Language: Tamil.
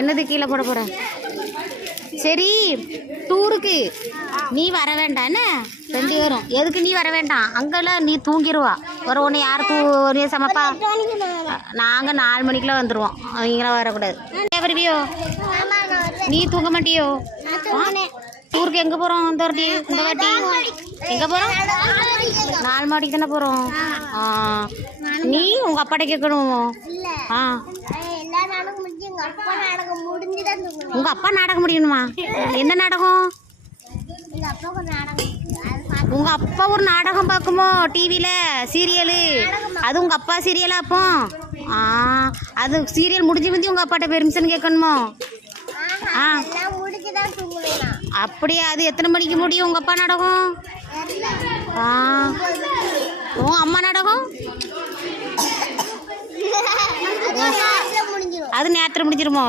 என்னது கீழே போட போற? சரி, டூருக்கு நீ வர வேண்டாம் என்ன? 2 பேரும் எதுக்கு நீ வர வேண்டாம்? அங்கெல்லாம் நீ தூங்கிடுவா. ஒரு ஒன்று யார் ஒரே சமைப்பா? நாங்கள் 4 மணிக்கெலாம் வந்துடுவோம். நீங்களாம் வரக்கூடாது. வருவியோ? நீ தூங்க மாட்டியோ? டூருக்கு எங்கே போகிறோம் இந்த வாட்டி? எங்கே போகிறோம்? 4 மணிக்கு தானே போகிறோம். நீ உங்கள் அப்பாட்ட கேட்கணும். உங்கள் அப்பா நாடகம் முடியணுமா? என்ன நாடகம்? உங்கள் அப்பா ஒரு நாடகம் பார்க்குமோ டிவியில், சீரியலு? அது உங்கள் அப்பா சீரியலா? அப்போ அது சீரியல் முடிஞ்சு உங்கள் அப்பாட்ட பெர்மிஷன் கேட்கணுமோ? அப்படியா? அது எத்தனை மணிக்கு முடியும் உங்கள் அப்பா நாடகம்? உன் அம்மா நாடகம் அது நேரத்தில் முடிஞ்சிருமோ?